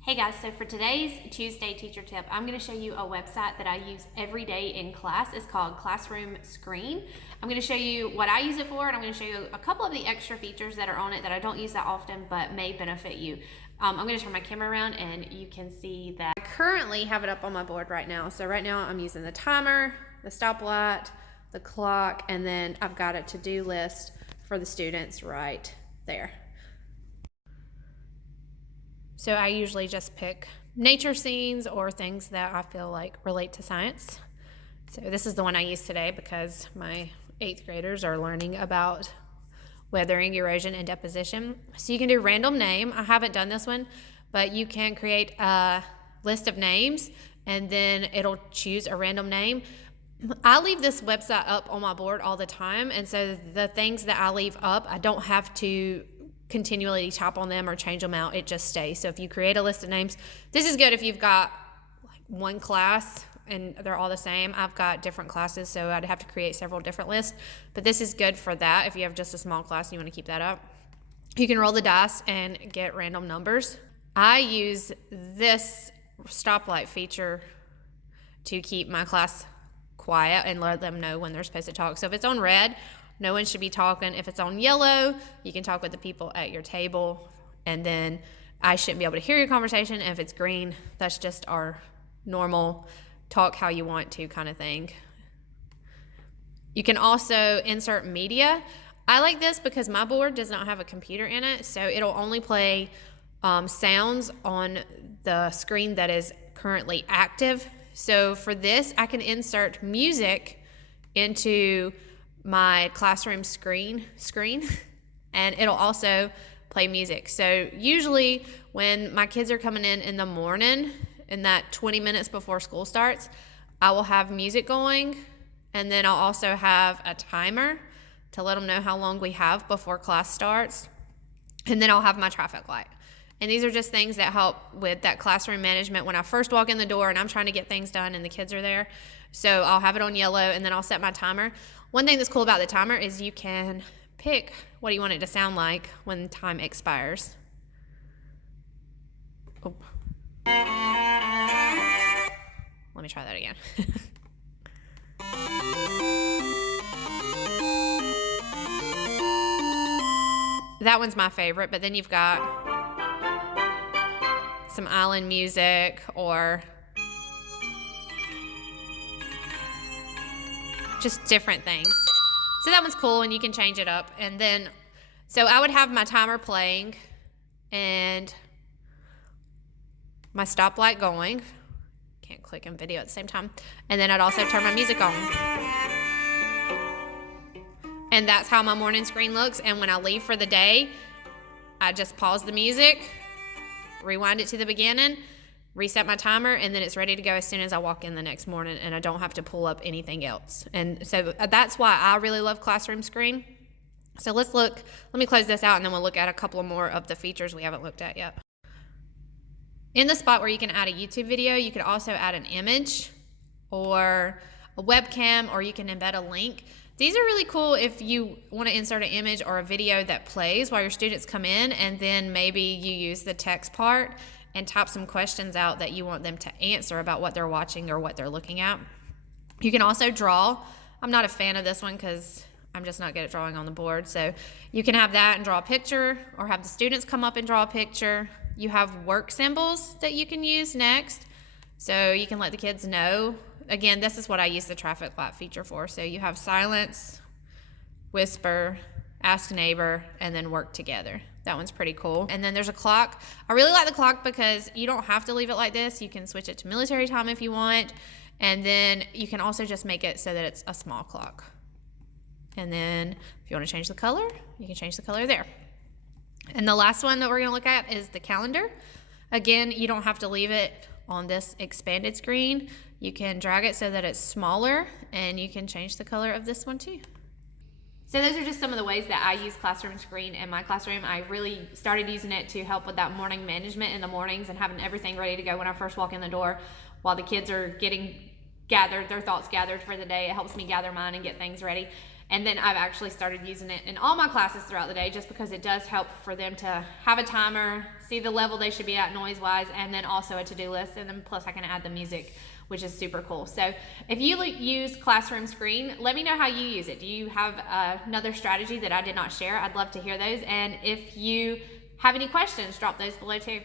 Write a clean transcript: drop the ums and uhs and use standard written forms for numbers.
Hey guys, so for today's Tuesday teacher tip, I'm going to show you a website that I use every day in class. It's called Classroomscreen. I'm going to show you what I use it for, and I'm going to show you a couple of the extra features that are on it that I don't use that often but may benefit you. I'm going to turn my camera around and you can see that I currently have it up on my board right now. So right now I'm using the timer, the stoplight, the clock, and then I've got a to-do list for the students right there. So I usually just pick nature scenes or things that I feel like relate to science. So this is the one I used today because my 8th graders are learning about weathering, erosion, and deposition. So you can do random name. I haven't done this one, but you can create a list of names and then it'll choose a random name. I leave this website up on my board all the time, and so the things that I leave up, I don't have to continually tap on them or change them out. It just stays. So if you create a list of names, this is good if you've got like one class and they're all the same. I've got different classes, so I'd have to create several different lists, but this is good for that if you have just a small class and you want to keep that up. You can roll the dice and get random numbers. I use this stoplight feature to keep my class quiet and let them know when they're supposed to talk. So if it's on red, no one should be talking. If it's on yellow, you can talk with the people at your table, and then I shouldn't be able to hear your conversation. And if it's green, that's just our normal talk how you want to kind of thing. You can also insert media. I like this because my board does not have a computer in it, so it'll only play sounds on the screen that is currently active. So for this, I can insert music into my classroom screen, and it'll also play music. So usually when my kids are coming in the morning, in that 20 minutes before school starts, I will have music going, and then I'll also have a timer to let them know how long we have before class starts, and then I'll have my traffic light. And these are just things that help with that classroom management when I first walk in the door and I'm trying to get things done and the kids are there. So I'll have it on yellow, and then I'll set my timer. One thing that's cool about the timer is you can pick what you want it to sound like when time expires. Oh. Let me try that again. That one's my favorite, but then you've got some island music or just different things. So that one's cool, and you can change it up. And then, so I would have my timer playing and my stoplight going. Can't click and video at the same time. And then I'd also turn my music on. And that's how my morning screen looks. And when I leave for the day, I just pause the music, rewind it to the beginning, reset my timer, and then it's ready to go as soon as I walk in the next morning, and I don't have to pull up anything else. And so that's why I really love Classroomscreen. So let me close this out, and then we'll look at a couple more of the features we haven't looked at yet. In the spot where you can add a YouTube video, you could also add an image or a webcam, or you can embed a link. These are really cool if you want to insert an image or a video that plays while your students come in, and then maybe you use the text part and type some questions out that you want them to answer about what they're watching or what they're looking at. You can also draw. I'm not a fan of this one because I'm just not good at drawing on the board. So you can have that and draw a picture, or have the students come up and draw a picture. You have work symbols that you can use next. So you can let the kids know. Again, this is what I use the traffic light feature for. So you have silence, whisper, ask neighbor, and then work together. That one's pretty cool. And then there's a clock. I really like the clock because you don't have to leave it like this. You can switch it to military time if you want. And then you can also just make it so that it's a small clock. And then if you want to change the color, you can change the color there. And the last one that we're going to look at is the calendar. Again, you don't have to leave it on this expanded screen. You can drag it so that it's smaller, and you can change the color of this one too. So those are just some of the ways that I use Classroomscreen in my classroom. I really started using it to help with that morning management in the mornings and having everything ready to go when I first walk in the door while the kids are getting gathered, their thoughts gathered for the day. It helps me gather mine and get things ready. And then I've actually started using it in all my classes throughout the day, just because it does help for them to have a timer, see the level they should be at noise-wise, and then also a to-do list. And then plus I can add the music, which is super cool. So if you use Classroomscreen, let me know how you use it. Do you have another strategy that I did not share? I'd love to hear those. And if you have any questions, drop those below too.